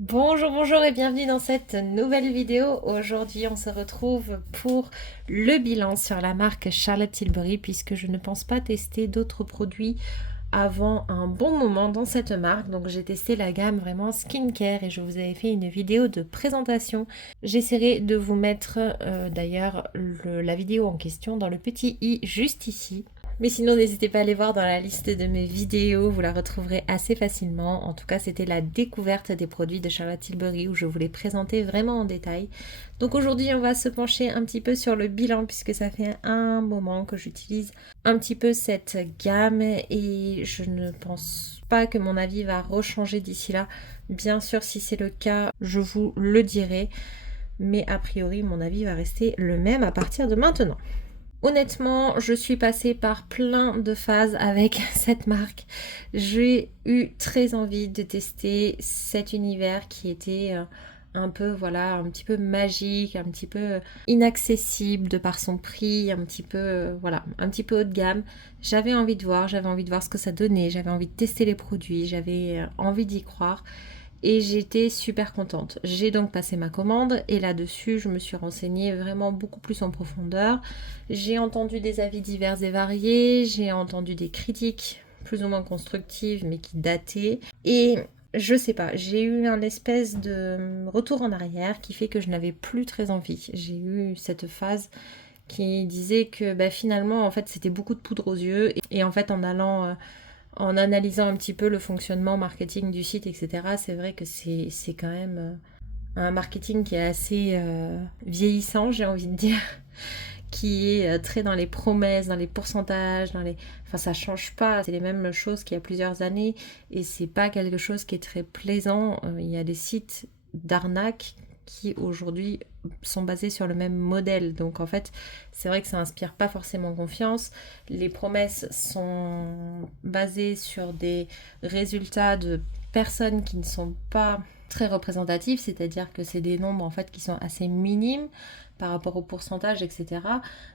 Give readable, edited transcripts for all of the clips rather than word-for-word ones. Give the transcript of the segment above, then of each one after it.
Bonjour, bonjour et bienvenue dans cette nouvelle vidéo. Aujourd'hui, on se retrouve pour le bilan sur la marque Charlotte Tilbury puisque je ne pense pas tester d'autres produits avant un bon moment dans cette marque. Donc j'ai testé la gamme vraiment skincare et je vous avais fait une vidéo de présentation. J'essaierai de vous mettre d'ailleurs la vidéo en question dans le petit i juste ici. Mais sinon, n'hésitez pas à aller voir dans la liste de mes vidéos, vous la retrouverez assez facilement. En tout cas, c'était la découverte des produits de Charlotte Tilbury où je vous les présentais vraiment en détail. Donc aujourd'hui, on va se pencher un petit peu sur le bilan puisque ça fait un moment que j'utilise un petit peu cette gamme et je ne pense pas que mon avis va rechanger d'ici là. Bien sûr, si c'est le cas, je vous le dirai. Mais a priori, mon avis va rester le même à partir de maintenant. Honnêtement, je suis passée par plein de phases avec cette marque. J'ai eu très envie de tester cet univers qui était un peu, voilà, un petit peu magique, un petit peu inaccessible de par son prix, un petit peu, voilà, un petit peu haut de gamme. J'avais envie de voir ce que ça donnait, j'avais envie de tester les produits, j'avais envie d'y croire. Et j'étais super contente. J'ai donc passé ma commande et là-dessus, je me suis renseignée vraiment beaucoup plus en profondeur. J'ai entendu des avis divers et variés, j'ai entendu des critiques plus ou moins constructives mais qui dataient. Et je sais pas, j'ai eu un espèce de retour en arrière qui fait que je n'avais plus très envie. J'ai eu cette phase qui disait que finalement, en fait, c'était beaucoup de poudre aux yeux. Et en fait, en analysant un petit peu le fonctionnement marketing du site, etc., c'est vrai que c'est quand même un marketing qui est assez vieillissant, j'ai envie de dire, qui est très dans les promesses, dans les pourcentages, enfin ça change pas, c'est les mêmes choses qu'il y a plusieurs années et c'est pas quelque chose qui est très plaisant. Il y a des sites d'arnaque qui aujourd'hui sont basés sur le même modèle. Donc en fait, c'est vrai que ça inspire pas forcément confiance. Les promesses sont basées sur des résultats de personnes qui ne sont pas très représentatifs, c'est-à-dire que c'est des nombres en fait qui sont assez minimes par rapport au pourcentage, etc.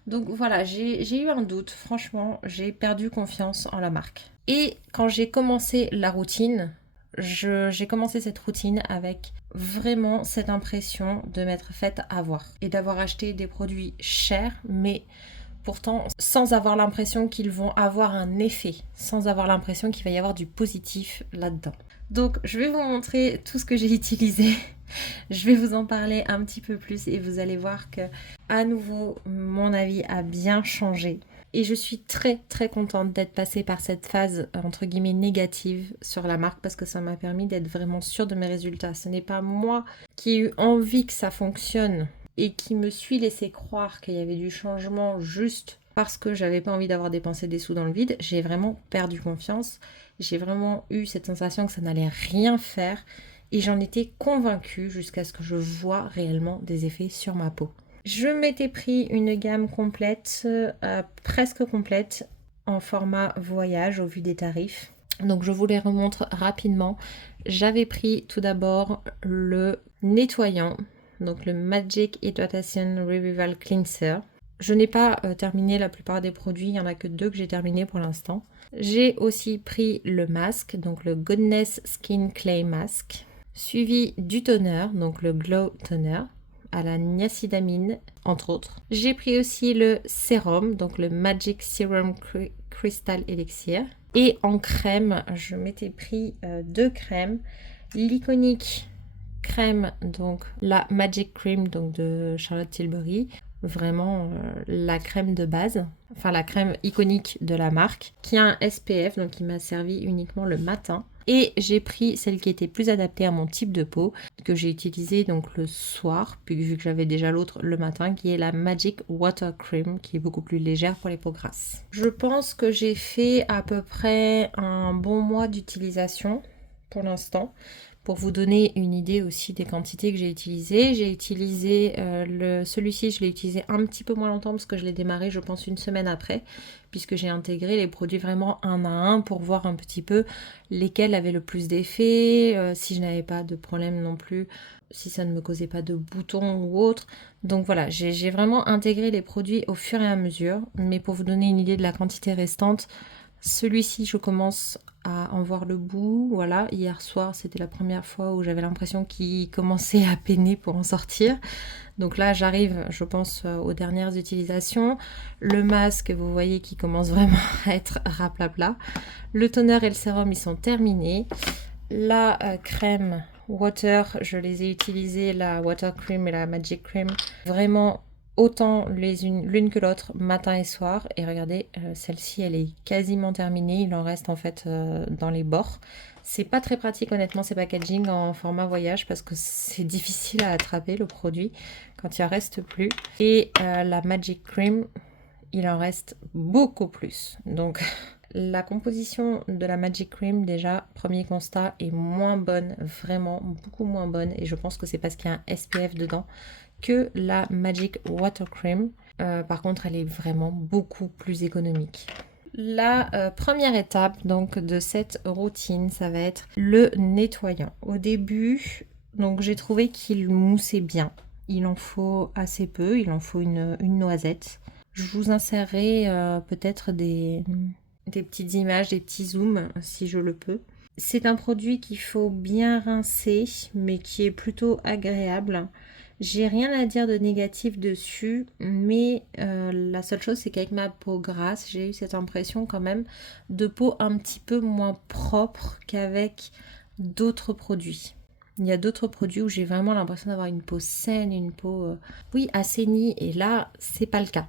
Donc voilà, j'ai eu un doute, franchement, j'ai perdu confiance en la marque. Et quand j'ai commencé la routine, j'ai commencé cette routine avec vraiment cette impression de m'être faite avoir et d'avoir acheté des produits chers, mais pourtant sans avoir l'impression qu'ils vont avoir un effet, sans avoir l'impression qu'il va y avoir du positif là-dedans. Donc je vais vous montrer tout ce que j'ai utilisé. Je vais vous en parler un petit peu plus et vous allez voir que à nouveau mon avis a bien changé. Et je suis très très contente d'être passée par cette phase entre guillemets négative sur la marque parce que ça m'a permis d'être vraiment sûre de mes résultats. Ce n'est pas moi qui ai eu envie que ça fonctionne et qui me suis laissé croire qu'il y avait du changement juste parce que j'avais pas envie d'avoir dépensé des sous dans le vide. J'ai vraiment perdu confiance. J'ai vraiment eu cette sensation que ça n'allait rien faire et j'en étais convaincue jusqu'à ce que je vois réellement des effets sur ma peau. Je m'étais pris une gamme complète, presque complète, en format voyage au vu des tarifs. Donc je vous les remontre rapidement. J'avais pris tout d'abord le nettoyant, donc le Magic Hydration Revival Cleanser. Je n'ai pas terminé la plupart des produits, il n'y en a que 2 que j'ai terminé pour l'instant. J'ai aussi pris le masque, donc le Goodness Skin Clay Mask, suivi du toner, donc le Glow Toner, à la niacinamide, entre autres. J'ai pris aussi le sérum, donc le Magic Serum Crystal Elixir. Et en crème, je m'étais pris 2 crèmes. L'iconique crème, donc la Magic Cream donc de Charlotte Tilbury. Vraiment la crème de base, enfin la crème iconique de la marque, qui a un SPF, donc qui m'a servi uniquement le matin. Et j'ai pris celle qui était plus adaptée à mon type de peau, que j'ai utilisée donc le soir, puis vu que j'avais déjà l'autre le matin, qui est la Magic Water Cream, qui est beaucoup plus légère pour les peaux grasses. Je pense que j'ai fait à peu près un bon mois d'utilisation pour l'instant. Pour vous donner une idée aussi des quantités que j'ai utilisées, celui-ci, je l'ai utilisé un petit peu moins longtemps parce que je l'ai démarré, je pense, une semaine après, puisque j'ai intégré les produits vraiment un à un pour voir un petit peu lesquels avaient le plus d'effet, si je n'avais pas de problème non plus, si ça ne me causait pas de boutons ou autre. Donc voilà, j'ai vraiment intégré les produits au fur et à mesure, mais pour vous donner une idée de la quantité restante, Celui-ci, je commence à en voir le bout. Voilà, hier soir, c'était la première fois où j'avais l'impression qu'il commençait à peiner pour en sortir. Donc là, j'arrive, je pense, aux dernières utilisations. Le masque, vous voyez, qui commence vraiment à être raplapla. Le toner et le sérum, ils sont terminés. La crème water, je les ai utilisées, la water cream et la magic cream, vraiment autant l'une que l'autre, matin et soir. Et regardez, celle-ci, elle est quasiment terminée. Il en reste en fait dans les bords. C'est pas très pratique honnêtement ces packaging en format voyage parce que c'est difficile à attraper le produit quand il en reste plus. Et la Magic Cream, il en reste beaucoup plus. Donc la composition de la Magic Cream, déjà, premier constat, est moins bonne, vraiment beaucoup moins bonne. Et je pense que c'est parce qu'il y a un SPF dedans que la Magic Water Cream. Par contre, elle est vraiment beaucoup plus économique. La première étape donc de cette routine, ça va être le nettoyant. Au début, donc j'ai trouvé qu'il moussait bien. Il en faut assez peu, il en faut une noisette. Je vous insérerai peut-être des petites images, des petits zooms si je le peux. C'est un produit qu'il faut bien rincer, mais qui est plutôt agréable. J'ai rien à dire de négatif dessus, mais la seule chose c'est qu'avec ma peau grasse, j'ai eu cette impression quand même de peau un petit peu moins propre qu'avec d'autres produits. Il y a d'autres produits où j'ai vraiment l'impression d'avoir une peau saine, une peau oui, assainie, et là c'est pas le cas.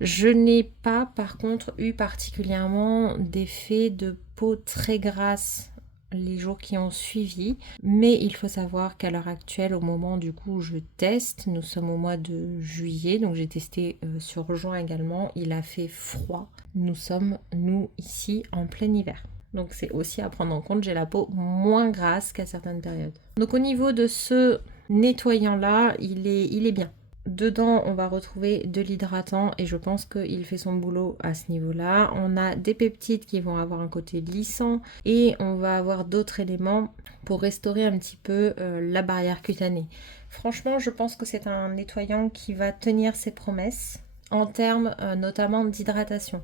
Je n'ai pas par contre eu particulièrement d'effet de peau très grasse les jours qui ont suivi, mais il faut savoir qu'à l'heure actuelle, au moment du coup où je teste, nous sommes au mois de juillet, donc j'ai testé sur juin également, il a fait froid. Nous sommes, nous, ici en plein hiver. Donc c'est aussi à prendre en compte, j'ai la peau moins grasse qu'à certaines périodes. Donc au niveau de ce nettoyant là, il est bien. Dedans, on va retrouver de l'hydratant et je pense qu'il fait son boulot à ce niveau-là. On a des peptides qui vont avoir un côté lissant et on va avoir d'autres éléments pour restaurer un petit peu la barrière cutanée. Franchement, je pense que c'est un nettoyant qui va tenir ses promesses en termes notamment d'hydratation.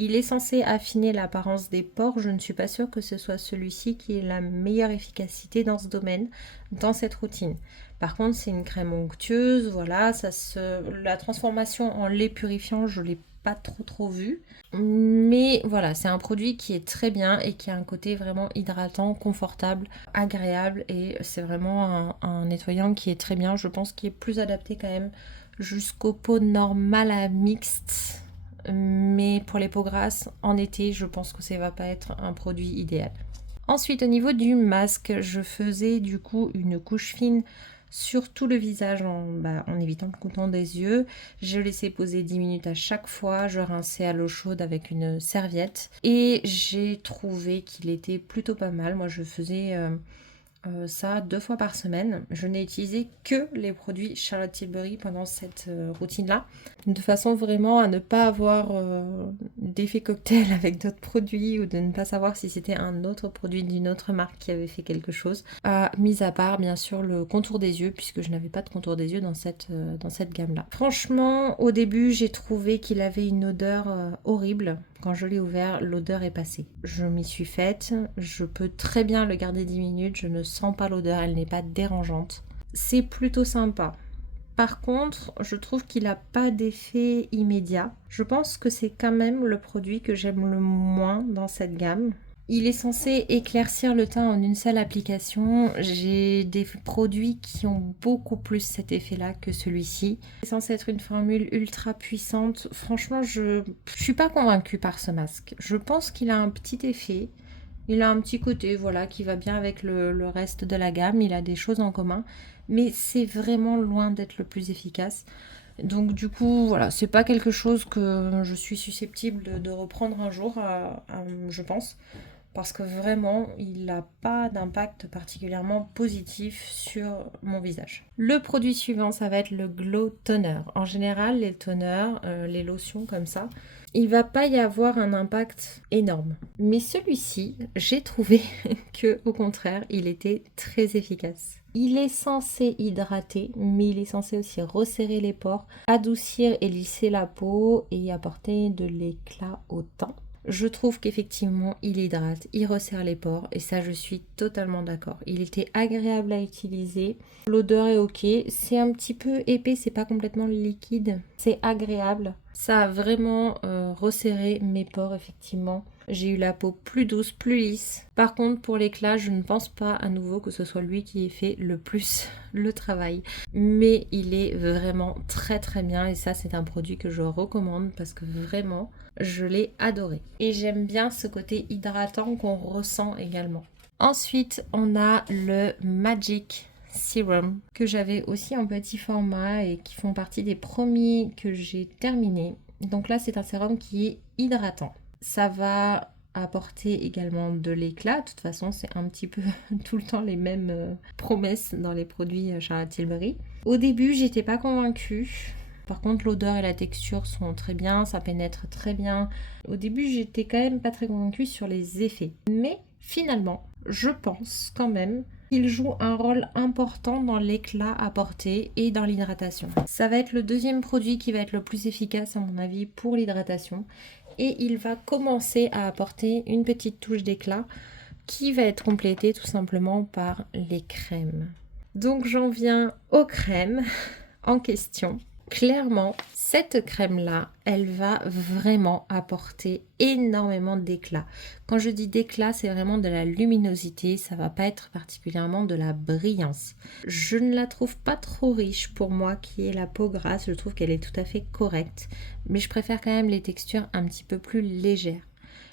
Il est censé affiner l'apparence des pores. Je ne suis pas sûre que ce soit celui-ci qui ait la meilleure efficacité dans ce domaine, dans cette routine. Par contre, c'est une crème onctueuse, voilà, la transformation en lait purifiant, je ne l'ai pas trop vue. Mais voilà, c'est un produit qui est très bien et qui a un côté vraiment hydratant, confortable, agréable. Et c'est vraiment un nettoyant qui est très bien. Je pense qu'il est plus adapté quand même jusqu'aux peaux normales à mixtes. Mais pour les peaux grasses, en été, je pense que ça ne va pas être un produit idéal. Ensuite, au niveau du masque, je faisais du coup une couche fine sur tout le visage en évitant le coton des yeux. Je laissais poser 10 minutes à chaque fois. Je rinçais à l'eau chaude avec une serviette. Et j'ai trouvé qu'il était plutôt pas mal. Moi, je faisais ça 2 fois par semaine. Je n'ai utilisé que les produits Charlotte Tilbury pendant cette routine-là, de façon vraiment à ne pas avoir d'effet cocktail avec d'autres produits ou de ne pas savoir si c'était un autre produit d'une autre marque qui avait fait quelque chose. Mis à part bien sûr le contour des yeux, puisque je n'avais pas de contour des yeux dans cette gamme-là. Franchement, au début, j'ai trouvé qu'il avait une odeur horrible. Quand je l'ai ouvert, l'odeur est passée. Je m'y suis faite, je peux très bien le garder 10 minutes, je ne sens pas l'odeur, elle n'est pas dérangeante. C'est plutôt sympa. Par contre, je trouve qu'il n'a pas d'effet immédiat. Je pense que c'est quand même le produit que j'aime le moins dans cette gamme. Il est censé éclaircir le teint en une seule application. J'ai des produits qui ont beaucoup plus cet effet-là que celui-ci. C'est censé être une formule ultra puissante. Franchement, je suis pas convaincue par ce masque. Je pense qu'il a un petit effet. Il a un petit côté, voilà, qui va bien avec le reste de la gamme. Il a des choses en commun. Mais c'est vraiment loin d'être le plus efficace. Donc du coup, voilà, c'est pas quelque chose que je suis susceptible de reprendre un jour, je pense. Parce que vraiment, il n'a pas d'impact particulièrement positif sur mon visage. Le produit suivant, ça va être le Glow Toner. En général, les toners, les lotions comme ça, il ne va pas y avoir un impact énorme. Mais celui-ci, j'ai trouvé que, au contraire, il était très efficace. Il est censé hydrater, mais il est censé aussi resserrer les pores, adoucir et lisser la peau et apporter de l'éclat au teint. Je trouve qu'effectivement, il hydrate, il resserre les pores et ça, je suis totalement d'accord. Il était agréable à utiliser. L'odeur est ok. C'est un petit peu épais, c'est pas complètement liquide. C'est agréable. Ça a vraiment resserré mes pores, effectivement. J'ai eu la peau plus douce, plus lisse. Par contre, pour l'éclat, je ne pense pas à nouveau que ce soit lui qui ait fait le plus le travail. Mais il est vraiment très très bien et ça, c'est un produit que je recommande parce que vraiment, je l'ai adoré. Et j'aime bien ce côté hydratant qu'on ressent également. Ensuite, on a le Magic Serum que j'avais aussi en petit format et qui font partie des premiers que j'ai terminés. Donc là, c'est un sérum qui est hydratant. Ça va apporter également de l'éclat. De toute façon, c'est un petit peu tout le temps les mêmes promesses dans les produits Charlotte Tilbury. Au début, j'étais pas convaincue. Par contre, l'odeur et la texture sont très bien, ça pénètre très bien. Au début, j'étais quand même pas très convaincue sur les effets. Mais finalement, je pense quand même qu'il joue un rôle important dans l'éclat apporté et dans l'hydratation. Ça va être le deuxième produit qui va être le plus efficace à mon avis pour l'hydratation. Et il va commencer à apporter une petite touche d'éclat qui va être complétée tout simplement par les crèmes. Donc j'en viens aux crèmes en question. Clairement, cette crème-là, elle va vraiment apporter énormément d'éclat. Quand je dis d'éclat, c'est vraiment de la luminosité, ça va pas être particulièrement de la brillance. Je ne la trouve pas trop riche pour moi qui ai la peau grasse, je trouve qu'elle est tout à fait correcte, mais je préfère quand même les textures un petit peu plus légères.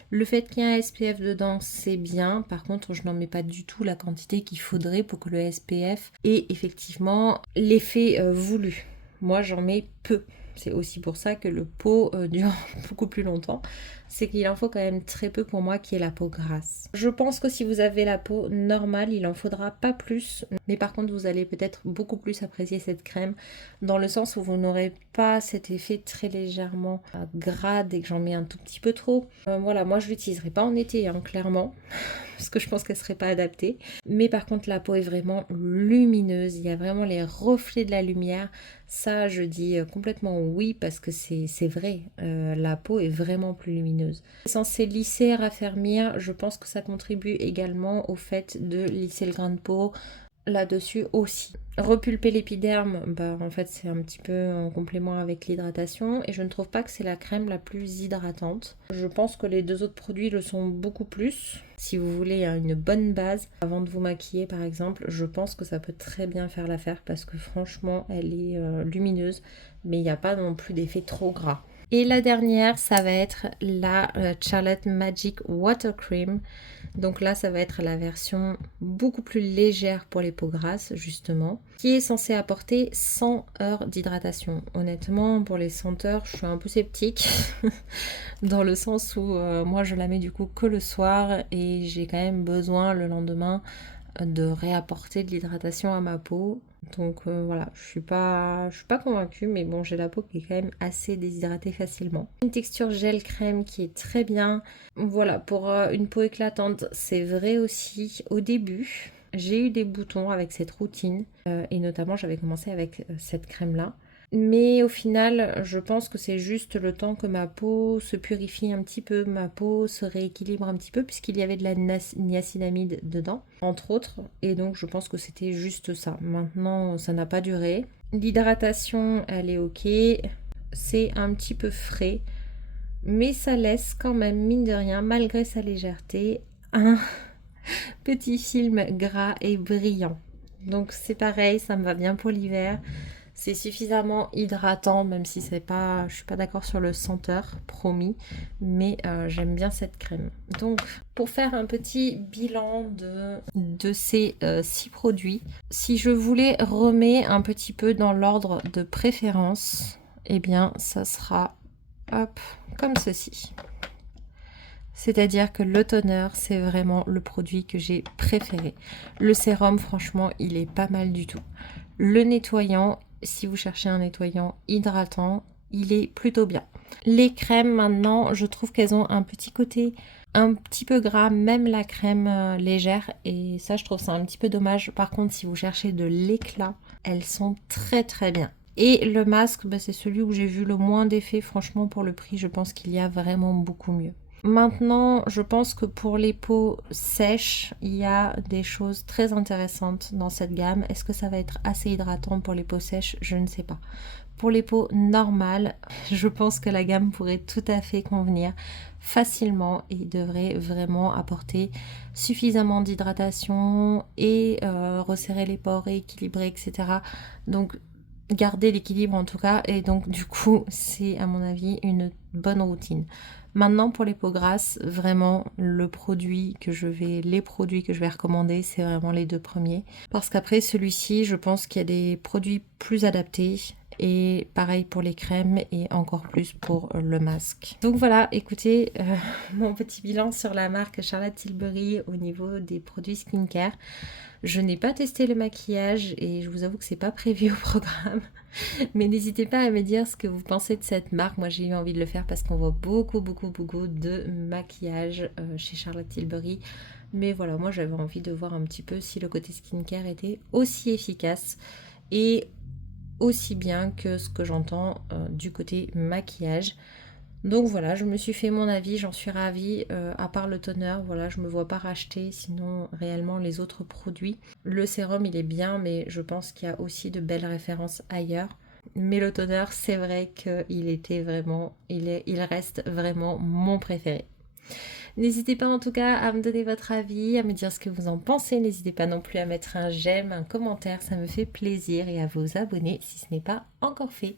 Le fait qu'il y ait un SPF dedans, c'est bien. Par contre, je n'en mets pas du tout la quantité qu'il faudrait pour que le SPF ait effectivement l'effet voulu. Moi, j'en mets peu. C'est aussi pour ça que le pot dure beaucoup plus longtemps. C'est qu'il en faut quand même très peu pour moi qui est la peau grasse. Je pense que si vous avez la peau normale, il en faudra pas plus. Mais par contre, vous allez peut-être beaucoup plus apprécier cette crème dans le sens où vous n'aurez pas cet effet très légèrement gras dès que j'en mets un tout petit peu trop. Voilà, moi je l'utiliserai pas en été, hein, clairement. Parce que je pense qu'elle serait pas adaptée. Mais par contre, la peau est vraiment lumineuse. Il y a vraiment les reflets de la lumière. Ça, je dis complètement oui parce que c'est vrai. La peau est vraiment plus lumineuse. C'est censé lisser, raffermir. Je pense que ça contribue également au fait de lisser le grain de peau là-dessus aussi. Repulper l'épiderme, en fait c'est un petit peu en complément avec l'hydratation et je ne trouve pas que c'est la crème la plus hydratante. Je pense que les deux autres produits le sont beaucoup plus. Si vous voulez une bonne base avant de vous maquiller par exemple, je pense que ça peut très bien faire l'affaire parce que franchement elle est lumineuse mais il n'y a pas non plus d'effet trop gras. Et la dernière, ça va être la Charlotte Magic Water Cream. Donc là, ça va être la version beaucoup plus légère pour les peaux grasses, justement, qui est censée apporter 100 heures d'hydratation. Honnêtement, pour les 100 heures, je suis un peu sceptique, dans le sens où moi, je la mets du coup que le soir et j'ai quand même besoin le lendemain de réapporter de l'hydratation à ma peau. Donc voilà, je suis pas convaincue, mais bon, j'ai la peau qui est quand même assez déshydratée facilement. Une texture gel crème qui est très bien. Voilà, pour une peau éclatante, c'est vrai aussi au début. J'ai eu des boutons avec cette routine et notamment j'avais commencé avec cette crème là. Mais au final, je pense que c'est juste le temps que ma peau se purifie un petit peu, ma peau se rééquilibre un petit peu puisqu'il y avait de la niacinamide dedans, entre autres. Et donc je pense que c'était juste ça. Maintenant, ça n'a pas duré. L'hydratation, elle est ok. C'est un petit peu frais. Mais ça laisse quand même, mine de rien, malgré sa légèreté, un petit film gras et brillant. Donc c'est pareil, ça me va bien pour l'hiver. C'est suffisamment hydratant, même si c'est pas, je suis pas d'accord sur le senteur, promis, mais j'aime bien cette crème. Donc, pour faire un petit bilan de ces 6 produits, si je voulais remettre un petit peu dans l'ordre de préférence, eh bien, ça sera, hop, comme ceci. C'est-à-dire que le toner, c'est vraiment le produit que j'ai préféré. Le sérum, franchement, il est pas mal du tout. Le nettoyant, si vous cherchez un nettoyant hydratant, il est plutôt bien. Les crèmes, maintenant, je trouve qu'elles ont un petit côté un petit peu gras, même la crème légère. Et ça, je trouve ça un petit peu dommage. Par contre, si vous cherchez de l'éclat, elles sont très très bien. Et le masque, c'est celui où j'ai vu le moins d'effet. Franchement, pour le prix, je pense qu'il y a vraiment beaucoup mieux. Maintenant, je pense que pour les peaux sèches, il y a des choses très intéressantes dans cette gamme. Est-ce que ça va être assez hydratant pour les peaux sèches? Je ne sais pas. Pour les peaux normales, je pense que la gamme pourrait tout à fait convenir facilement et devrait vraiment apporter suffisamment d'hydratation et resserrer les pores, équilibrer, etc. Donc garder l'équilibre en tout cas, et donc du coup c'est à mon avis une bonne routine. Maintenant pour les peaux grasses, vraiment les produits que je vais recommander, c'est vraiment les deux premiers, parce qu'après celui-ci je pense qu'il y a des produits plus adaptés, et pareil pour les crèmes et encore plus pour le masque. Donc voilà, écoutez, mon petit bilan sur la marque Charlotte Tilbury au niveau des produits skincare. Je n'ai pas testé le maquillage et je vous avoue que c'est pas prévu au programme. Mais n'hésitez pas à me dire ce que vous pensez de cette marque. Moi j'ai eu envie de le faire parce qu'on voit beaucoup de maquillage chez Charlotte Tilbury. Mais voilà, moi j'avais envie de voir un petit peu si le côté skincare était aussi efficace et aussi bien que ce que j'entends du côté maquillage. Donc voilà, je me suis fait mon avis, j'en suis ravie, à part le toner, voilà, je me vois pas racheter sinon réellement les autres produits. Le sérum il est bien, mais je pense qu'il y a aussi de belles références ailleurs. Mais le toner, c'est vrai qu'il était vraiment, il reste vraiment mon préféré. N'hésitez pas en tout cas à me donner votre avis, à me dire ce que vous en pensez. N'hésitez pas non plus à mettre un j'aime, un commentaire, ça me fait plaisir, et à vous abonner si ce n'est pas encore fait.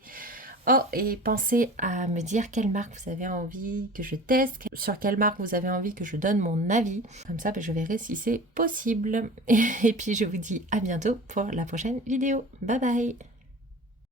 Oh, et pensez à me dire quelle marque vous avez envie que je teste, sur quelle marque vous avez envie que je donne mon avis. Comme ça, je verrai si c'est possible. Et puis, je vous dis à bientôt pour la prochaine vidéo. Bye bye!